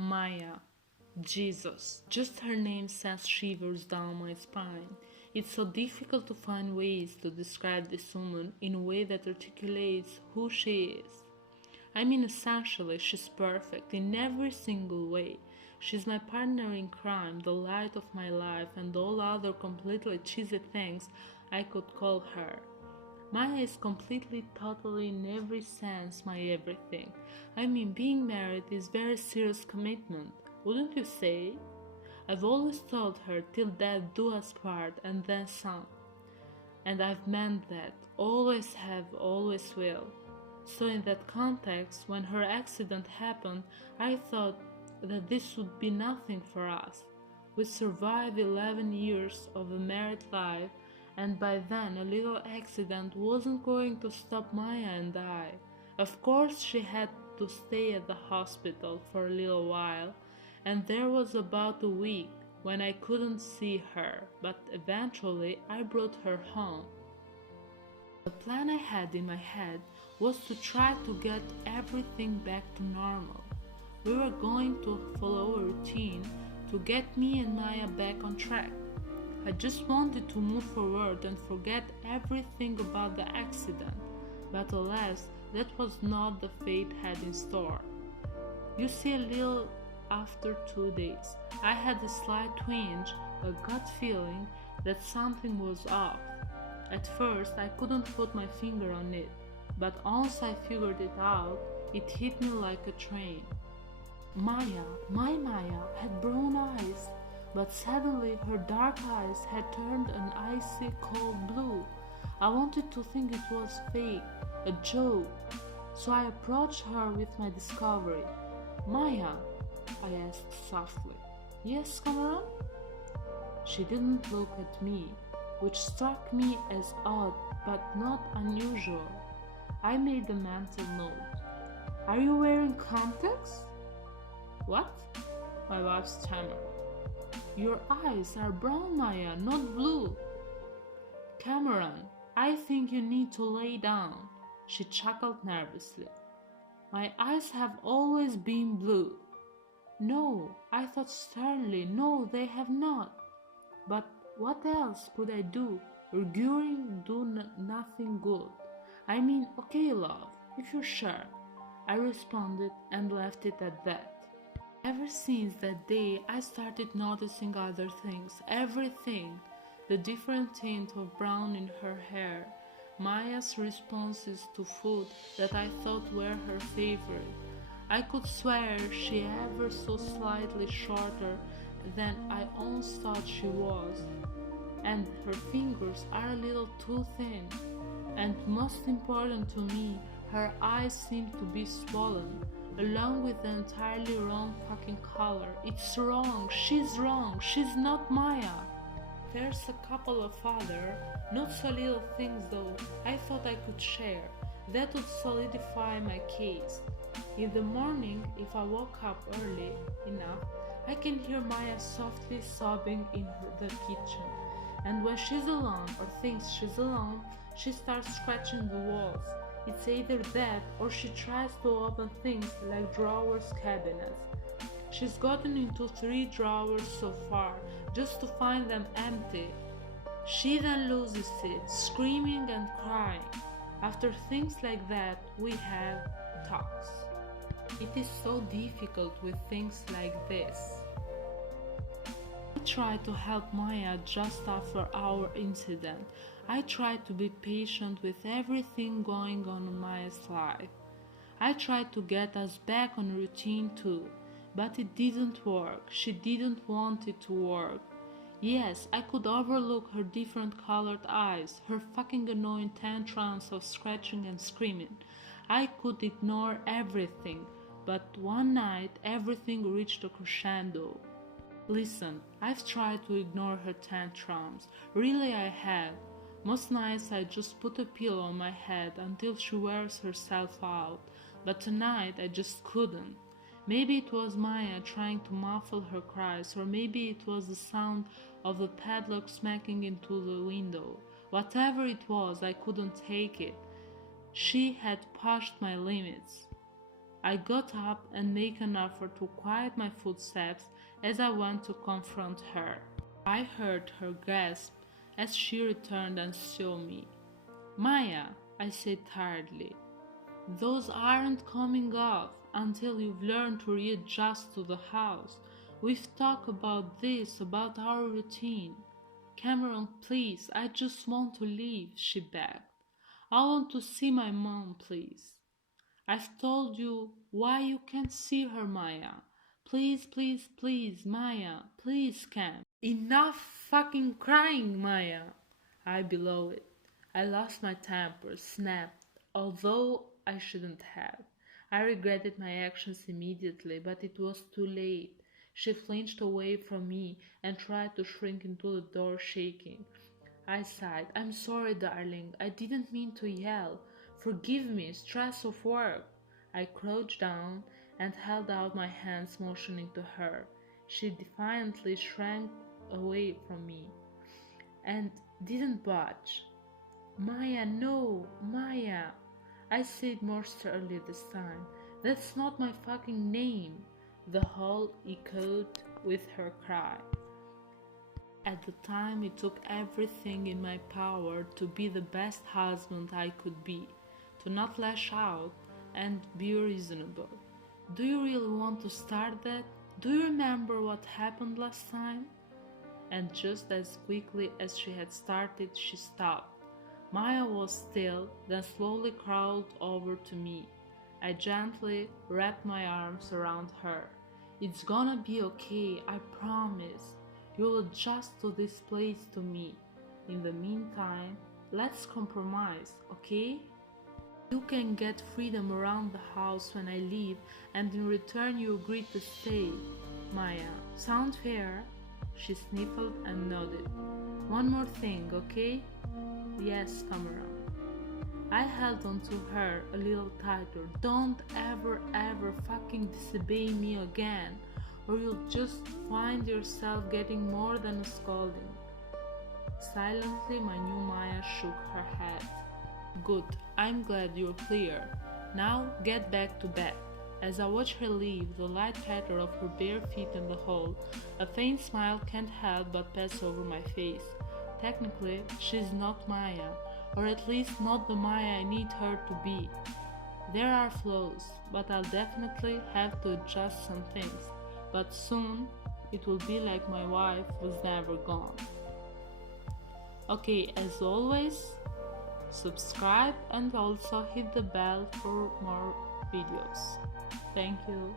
Maya. Jesus. Just her name sends shivers down my spine. It's so difficult to find ways to describe this woman in a way that articulates who she is. I mean, essentially, she's perfect in every single way. She's my partner in crime, the light of my life, and all other completely cheesy things I could call her. Maya is completely, totally, in every sense, my everything. I mean, being married is very serious commitment, wouldn't you say? I've always told her, till death do us part, and then some. And I've meant that, always have, always will. So in that context, when her accident happened, I thought that this would be nothing for us. We'd survive 11 years of a married life, and by then a little accident wasn't going to stop Maya and I. Of course she had to stay at the hospital for a little while, and there was about a week when I couldn't see her, but eventually I brought her home. The plan I had in my head was to try to get everything back to normal. We were going to follow a routine to get me and Maya back on track. I just wanted to move forward and forget everything about the accident, but alas, that was not the fate had in store. You see, a little after 2 days, I had a slight twinge, a gut feeling that something was off. At first, I couldn't put my finger on it, but once I figured it out, it hit me like a train. Maya, my Maya, had brown eyes, but suddenly her dark eyes had turned an icy cold blue. I wanted to think it was fake, a joke, so I approached her with my discovery. Maya, I asked softly. Yes, Cameron? She didn't look at me, which struck me as odd but not unusual. I made a mental note. Are you wearing contacts? What? My wife stammered. Your eyes are brown, Maya, not blue. Cameron, I think you need to lay down. She chuckled nervously. My eyes have always been blue. No, I thought sternly, no, they have not. But what else could I do? Arguing nothing good. I mean, okay, love, if you're sure. I responded and left it at that. Ever since that day, I started noticing other things, everything. The different tint of brown in her hair, Maya's responses to food that I thought were her favorite. I could swear she ever so slightly shorter than I once thought she was, and her fingers are a little too thin, and most important to me, her eyes seem to be swollen, along with the entirely wrong fucking color. It's wrong, she's not Maya. There's a couple of other, not so little things though, I thought I could share, that would solidify my case. In the morning, if I woke up early enough, I can hear Maya softly sobbing in the kitchen. And when she's alone or thinks she's alone, she starts scratching the walls. It's either that or she tries to open things like drawers, cabinets. She's gotten into 3 drawers so far, just to find them empty. She then loses it, screaming and crying. After things like that, we have talks. It is so difficult with things like this. I tried to help Maya just after our incident. I tried to be patient with everything going on in Maya's life. I tried to get us back on routine too, but it didn't work. She didn't want it to work. Yes, I could overlook her different colored eyes, her fucking annoying tantrums of scratching and screaming. I could ignore everything, but one night everything reached a crescendo. Listen, I've tried to ignore her tantrums. Really I have. Most nights I just put a pillow on my head until she wears herself out, but tonight I just couldn't. Maybe it was Maya trying to muffle her cries, or maybe it was the sound of the padlock smacking into the window. Whatever it was, I couldn't take it. She had pushed my limits. I got up and made an effort to quiet my footsteps as I went to confront her. I heard her gasp as she returned and saw me. "Maya," I said tiredly, "those aren't coming off until you've learned to readjust to the house. We've talked about this, about our routine." "Cameron, please, I just want to leave," she begged. "I want to see my mom, please." "I've told you why you can't see her, Maya. Please, please, please, Maya. Please, Cam." "Enough fucking crying, Maya." I bellowed. I lost my temper, snapped, although I shouldn't have. I regretted my actions immediately, but it was too late. She flinched away from me and tried to shrink into the door, shaking. I sighed. "I'm sorry, darling. I didn't mean to yell. Forgive me, stress of work." I crouched down and held out my hands, motioning to her. She defiantly shrank away from me and didn't budge. "Maya, no, Maya," I said more sternly this time. "That's not my fucking name." The hall echoed with her cry. At the time, it took everything in my power to be the best husband I could be, to not lash out and be reasonable. "Do you really want to start that? Do you remember what happened last time?" And just as quickly as she had started, she stopped. Maya was still, then slowly crawled over to me. I gently wrapped my arms around her. "It's gonna be okay, I promise. You'll adjust to this place to me. In the meantime, let's compromise, okay? You can get freedom around the house when I leave, and in return you agree to stay. Maya, sound fair?" She sniffled and nodded. "One more thing, okay?" "Yes, Cameron." I held on to her a little tighter. "Don't ever fucking disobey me again, or you'll just find yourself getting more than a scolding." Silently, my new Maya shook her head. "Good, I'm glad you're clear. Now get back to bed." As I watch her leave, the light patter of her bare feet in the hall, a faint smile can't help but pass over my face. Technically, she's not Maya, or at least not the Maya I need her to be. There are flaws, but I'll definitely have to adjust some things. But soon, it will be like my wife was never gone. Okay, as always, subscribe and also hit the bell for more videos. Thank you.